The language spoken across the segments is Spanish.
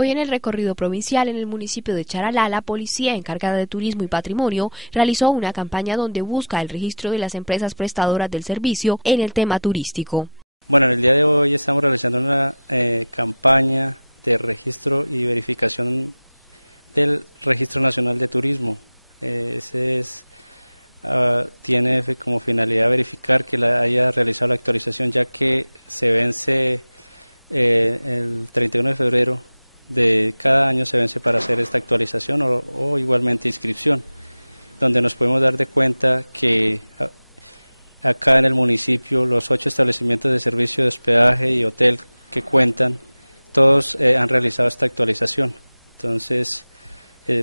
Hoy en el recorrido provincial en el municipio de Charalá, la policía encargada de turismo y patrimonio realizó una campaña donde busca el registro de las empresas prestadoras del servicio en el tema turístico. Bueno, en el día de hoy estamos realizando una campaña de registro y verificación del Registro Nacional de Turismo. Tiene como finalidad verificar que haya realizado la actualización, ya que se vence el 31 de febrero de cada año, se vence para hacer esta actualización o igualmente inscripción, donde nos podemos dar de cuenta que acá en el municipio los 8 establecimientos de servicio de hospedaje y hotel que cuentan, todos han realizado esta actualización. Entonces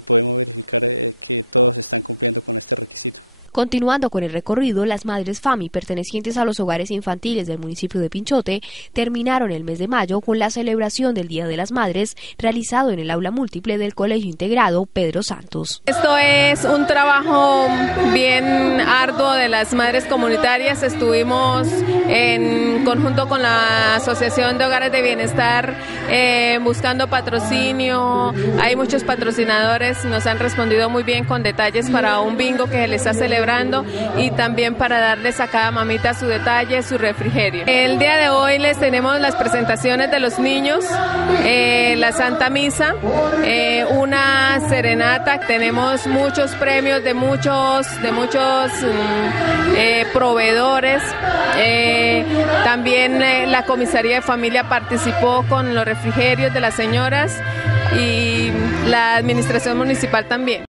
podemos verificar que todos están cumpliendo con este requisito. Continuando con el recorrido, las madres FAMI pertenecientes a los hogares infantiles del municipio de Pinchote terminaron el mes de mayo con la celebración del Día de las Madres realizado en el aula múltiple del Colegio Integrado Pedro Santos. Esto es un trabajo bien arduo de las madres comunitarias. Estuvimos en conjunto con la Asociación de Hogares de Bienestar buscando patrocinio. Hay muchos patrocinadores, nos han respondido muy bien con detalles para un bingo que se les está celebrando y también para darles a cada mamita su detalle, su refrigerio. El día de hoy les tenemos las presentaciones de los niños, la Santa Misa, una serenata, tenemos muchos premios de muchos proveedores, también la comisaría de familia participó con los refrigerios de las señoras y la administración municipal también.